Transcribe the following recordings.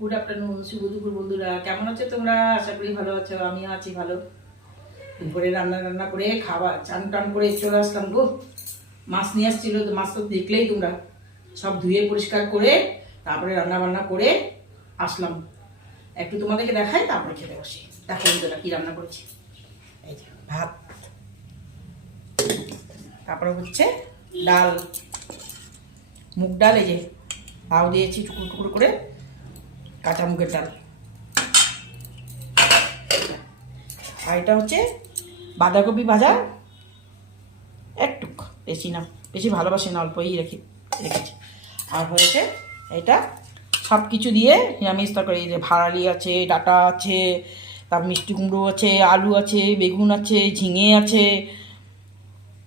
Good afternoon, শুভ দুপুর বন্ধুরা। কেমন আছো তোমরা? আশা করি ভালো আছো, আমিও আছি ভালো। দুপুরে রান্না করে খাবার চান টান করে চলে আসলাম গো। মাছ নিয়ে আসছিল, তো মাছ তো দেখলেই তোমরা, সব ধুয়ে পরিষ্কার করে তারপরে রান্না বান্না করে আসলাম। একটু তোমাদেরকে দেখাই, তারপরে খেতে বসি। দেখো বন্ধুরা কি রান্না করেছি। এই যে ভাত, তারপরে হচ্ছে ডাল, মুগ ডাল, এই যে লাউ দিয়েছি টুকরো টুকরো করে, কাঁচা মুগের ডাল। আর এটা হচ্ছে বাঁধাকপি ভাজা, একটুক, বেশি না, বেশি ভালোবাসি না, অল্পই রেখেছি। আর হয়েছে এটা সব কিছু দিয়ে নিরামিষ তরকারি, ভাড়ালি আছে, ডাঁটা আছে, তার মিষ্টি কুমড়ো আছে, আলু আছে, বেগুন আছে, ঝিঙে আছে,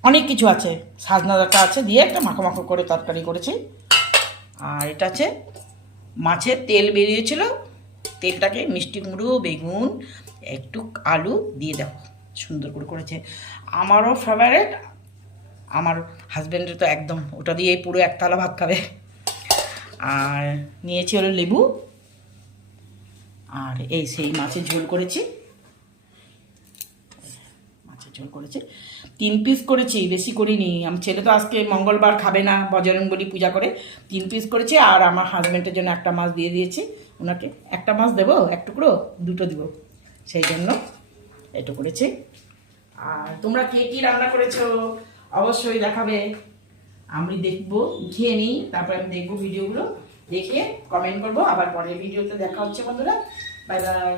অনেক কিছু আছে, সাজনা ডাঁটা আছে, দিয়ে একটা মাখো মাখো করে তরকারি করেছি। আর এটা আছে মাছের তেল বেরিয়েছিল, তেলটাকে মিষ্টি কুমড়ো, বেগুন, একটু আলু দিয়ে দেখো সুন্দর করে করেছে। আমারও ফেভারেট, আমার হাজব্যান্ডের তো একদম ওটা দিয়েই পুরো এক থালা ভাত খাবে। আর নিয়েছি হলো লেবু, আর এই সেই মাছের ঝোল করেছি, মাছের ঝোল করেছি 3 পিস করেছি, বেশি করিনি। আমার ছেলে তো আজকে মঙ্গলবার খাবে না, বজরংবলী পূজা করে। 3 পিস করেছি, আর আমার হাজব্যান্ডের জন্য একটা মাছ দিয়ে দিয়েছি। ওনাকে একটা মাছ দেবো, এক টুকরো, দুটো দিব, সেই জন্য এটা করেছি। আর তোমরা কে কী রান্না করেছো অবশ্যই দেখাবে, আমি দেখবো, খেয়ে নিই, তারপর আমি দেখবো ভিডিওগুলো, দেখে কমেন্ট করবো। আবার পরের ভিডিওতে দেখা হচ্ছে বন্ধুরা, বাই বাই।